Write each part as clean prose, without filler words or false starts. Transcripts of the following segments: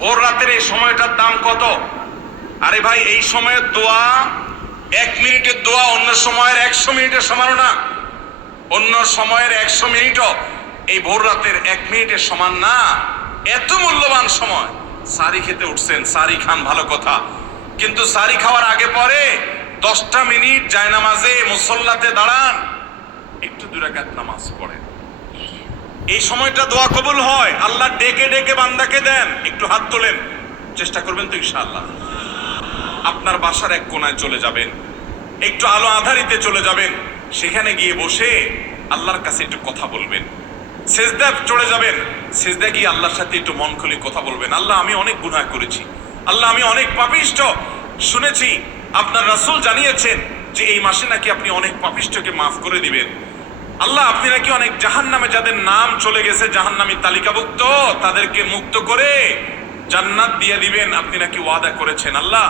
ভোর রাতের এই সময়টার দাম কত? আরে ভাই, এই সময়ের দোয়া 1 মিনিটের দোয়া অন্য সময়ের 100 মিনিটের সমান না। অন্য সময়ের 100 মিনিটও এই ভোর রাতের 1 মিনিটের সমান না। এত মূল্যবান সময়। সারি খেতে উঠছেন, সারি খান, ভালো কথা, কিন্তু সারি খাওয়ার আগে পরে 10টা মিনিট জায়নামাজে মুসল্লাতে দাঁড়ান, একটু 2 রাকাত নামাজ পড়েন। এই সময়টা দোয়া কবুল হয়। আল্লাহ ডেকে ডেকে বান্দাকে দেন। একটু হাত তোলেন, চেষ্টা করবেন তো ইনশাআল্লাহ। আপনার বাসার এক কোনায় চলে যাবেন, একটু আলো আধারিতে চলে যাবেন, সেখানে গিয়ে বসে আল্লাহর কাছে একটু কথা বলবেন। সেজদা চলে যাবেন, সেজদা গিয়ে আল্লাহর সাথে একটু মন খুলে কথা বলবেন। আল্লাহ, আমি অনেক গুনাহ করেছি, আল্লাহ আমি অনেক পাপিষ্ঠ। শুনেছি আপনার রাসূল জানিয়েছেন যে এই মাসে নাকি আপনি অনেক পাপিষ্ঠকে মাফ করে দিবেন। আল্লাহ, আপনি নাকি অনেক জাহান্নামে যাদের নাম চলে গেছে জাহান্নামী তালিকাভুক্ত, তাদেরকে মুক্ত করে জান্নাত দিয়ে দিবেন, আপনি নাকি ওয়াদা করেছেন। আল্লাহ,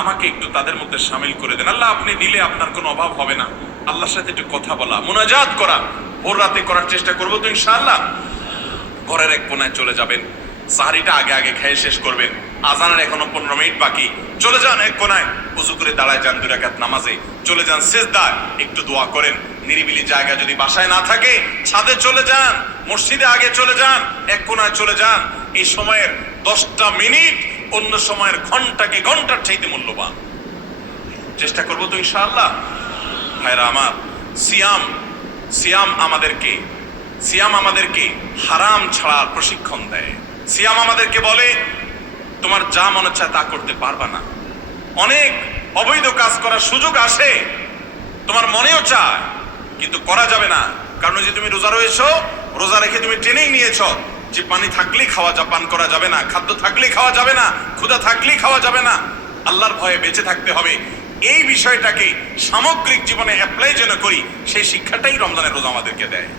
আমাকে একটু তাদের মধ্যে শামিল করে দেন। আল্লাহ, আপনি দিলে আপনার কোনো অভাব হবে না। আল্লাহর সাথে একটু কথা বলা, মুনাজাত করা ভোর রাতে করার চেষ্টা করবো তো ইনশাআল্লাহ। ঘরের এক কোনায় চলে যাবেন, সাহারিটা আগে আগে খেয়ে শেষ করবেন, আজানের এখনো 15 মিনিট বাকি। চলে যান এক কোনায়, উযু করে দাঁড়ায় যান 2 রাকাত নামাজে, চলে যান সিজদায়, একটু দোয়া করেন। নিরিবিলি জায়গা যদি বাসায় না থাকে, ছাদে চলে যান, মসজিদে আগে চলে যান, এক কোনায় চলে যান। এই সময়ের 10টা মিনিট অন্য সময়ের ঘন্টাকে ঘন্টার চাইতে মূল্যবান। চেষ্টা করবো তো ইনশাআল্লাহ। ভাইরা আমার, সিয়াম আমাদেরকে হারাম ছাড়ার প্রশিক্ষণ দেয়। সিয়াম আমাদেরকে বলে তোমার যা মনে চায় তা করতে পারবা না। অনেক অবৈধ কাজ করার সুযোগ আসে, তোমার মনেও চায়, কিন্তু করা যাবে না। কারণ যে তুমি রোজা রয়েছো, রোজা রেখে তুমি ট্রেনিং নিয়েছ যে পানি থাকলেই পান করা যাবে না, খাদ্য থাকলেই খাওয়া যাবে না, ক্ষুধা থাকলেই খাওয়া যাবে না, আল্লাহর ভয়ে বেঁচে থাকতে হবে। এই বিষয়টাকে সামগ্রিক জীবনে অ্যাপ্লাই যেন করি, সেই শিক্ষাটাই রমজানের রোজা আমাদেরকে দেয়।